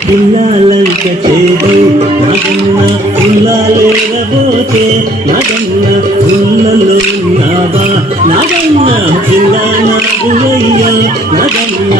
పిల్లాలంక చేదు నగన్న పిల్లాలేరబోతే నగన్న పిల్లలో ఉన్నావా నగన్న పిల్ల నాగులయ్య నగన్న